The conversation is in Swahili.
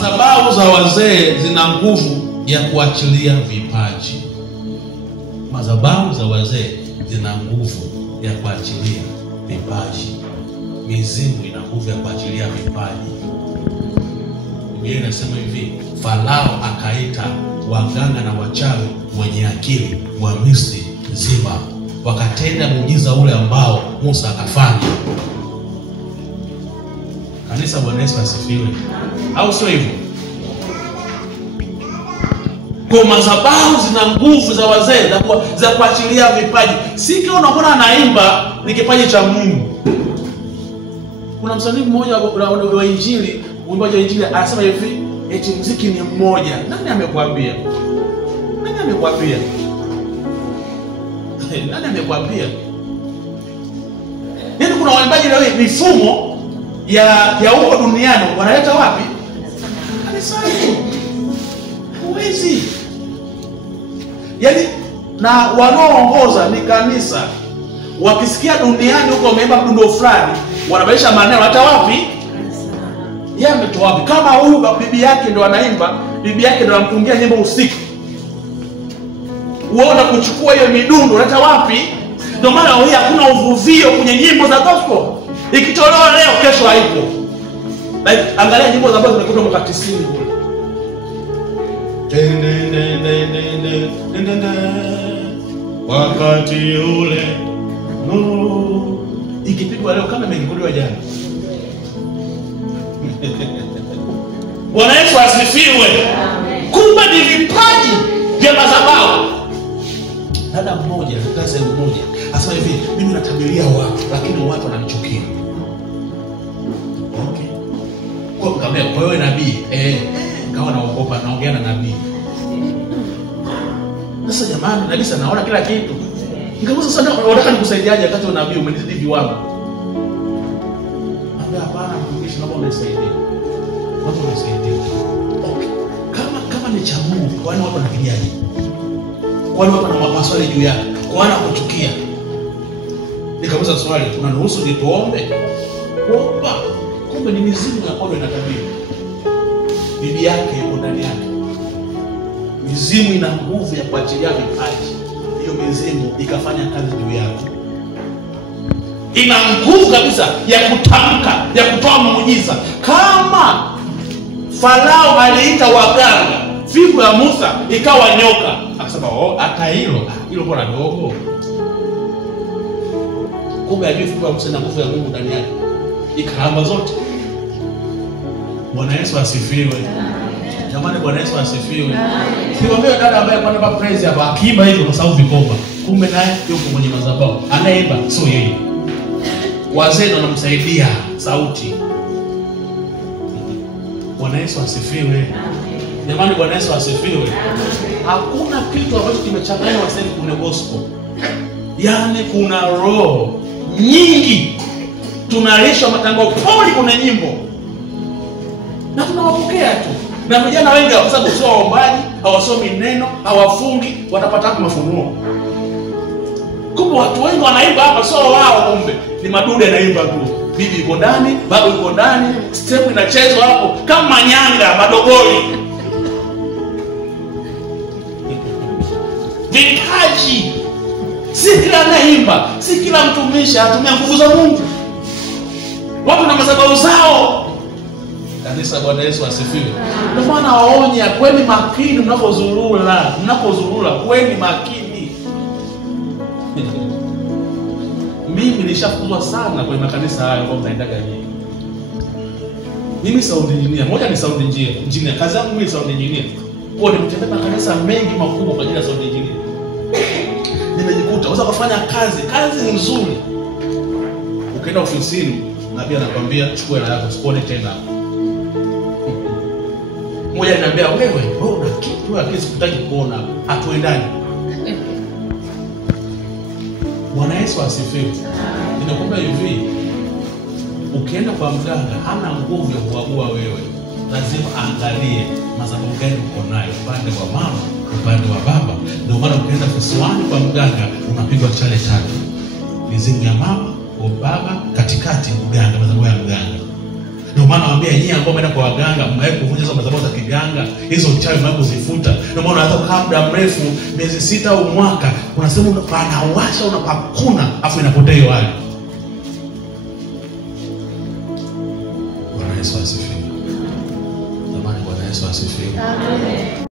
Madhabahu za wazee zina nguvu ya kuachilia vipaji. Madhabahu za wazee zina nguvu ya kuachilia vipaji. Mizimu ina nguvu ya kuachilia vipaji. Biblia inasema hivi, Farao akaita waganga na wachawi wenye akili wa Misri nzima, wakatenda muujiza ule ambao Musa akafanya. Kanisa, Bwana Yesu asifiwe. Au sio hivyo? Kwa madhabahu zina nguvu za wazee za kuachilia vipaji. Si kile unaona anaimba ni kipaji cha Mungu. Kuna msanii mmoja wa injili, mwimbaji wa injili anasema hivi, eti muziki ni mmoja. Nani amekwambia? Nani amekwambia? Nani amekwambia? Yaani kuna waimbaji leo mifumo ya huko duniani wanaleta wapi? Kanisani. Huwezi. Yaani na wanaoongoza ni kanisa. Wakisikia duniani huko wameimba mdundo fulani, wanabadilisha maneno hata wapi? Yeye ametoa wapi? Kama huyu bibi yake ndo anaimba, bibi yake ndo anamtungia nyimbo usiku. Uona kuchukua hiyo midundo hata wapi? Ndio maana wewe hakuna uvuvio kwenye nyimbo za gospel. Ikitolewa leo kesho haipo. Like angalia nyimbo za ambazo zimekutoka mwaka 90 kule. Wakati ule no ikipigwa leo kama imerekodiwa jana. Bwana Yesu asifiwe. Kumbe ni vipaji vya madhabahu. Dada mmoja, kasa mmoja, asema hivi, mimi natabiria watu lakini watu wananichukia. Okay. Kwa kama wewe nabii, kawa naogopa naongea na nabii. Sasa jamani, nabii sana anaona kila kitu. Nikamuuliza sasa unataka nikusaidiaje wakati una nabii umenizidi viwango? Ambia hapana, mtumishi naomba unisaidie. Naomba unisaidie. Okay. Kama ni cha Mungu, kwani watu wanakijaje? Kwani watu wana maswali juu yake? Kwani kuchukia? Nikamuuliza swali, unaruhusu nituombe? Omba. Kumbe ni mizimu ya kodo inatabiri. Bibi yake yuko ndani yake. Mizimu ina nguvu ya kuachilia vipaji. Hiyo mizimu ikafanya kazi juu yako. Ina nguvu kabisa ya kutamka, ya kutoa muujiza. Kama Farao aliita waganga, fimbo ya Musa ikawa nyoka. Akasema, hata hilo bora dogo. Kumbe ajui fimbo ya Musa ina nguvu ya Mungu ndani yake. Ikahamba zote. Bwana Yesu asifiwe. Jamani, Bwana Yesu asifiwe. Siwaambie dada ambaye kwa namba praise hapa akiimba hivyo kwa sababu vikomba. Kumbe naye yuko kwenye madhabahu. Anaimba sio yeye. Wazee ndio wanamsaidia sauti. Bwana Yesu asifiwe. Jamani, Bwana Yesu asifiwe. Hakuna kitu ambacho kimechanganywa waseni kwenye gospel. Yaani kuna roho nyingi. Tunalishwa matango poli kwenye nyimbo. Na tunawapokea tu. Na vijana wengi kwa sababu sio waombaji, hawasomi neno, hawafungi, watapata hapo mafunuo. Kumbe watu wengi wanaimba hapa sio wao, kumbe ni madude yanaimba tu. Bibi yuko ndani, baba yuko ndani, step inachezwa hapo kama nyanga madogoli. Vipaji. Si kila anaimba, si kila mtumishi atumia nguvu za Mungu. Watu na madhabahu zao. Kanisa, Bwana Yesu asifiwe. Ndio maana waonya, kweni makini mnapozurura, kweni makini. Mimi nilishafukuzwa sana kwenye makanisa hayo kwa mtaendaga nyingi. Mimi sound engineer, moja ni sound engineer. Kazi yangu mimi sound engineer. Kwa nini mtembea makanisa mengi makubwa kwa ajili ya sound engineer? Nimejikuta unaweza kufanya kazi nzuri. Ukienda ofisini na pia anakuambia chukua hela yako, usione tena. Mmoja ananiambia wewe una kitu lakini sikutaki kuona, hatuendani. Bwana Yesu asifiwe. Ninakwambia hivi, ukienda kwa mganga hana nguvu ya kuagua wewe. Lazima angalie madhabahu gani uko nayo, upande wa mama, upande wa baba. Ndio maana ukienda kisiwani kwa mganga unapigwa chale tatu. Mizimu ya mama, kwa baba, katikati mganga, madhabahu ya mganga. Ndio maana nawaambia nyinyi ambao mnaenda kwa waganga, mnae kuvunja hizo madhabahu za kiganga, hizo uchawi mnae kuzifuta. Ndio maana hata kama muda mrefu, miezi 6 au mwaka, unasema unapawasha, unapakuna, afu inapotea hiyo hali. Bwana Yesu asifiwe. Jamani, Bwana Yesu asifiwe. Amen.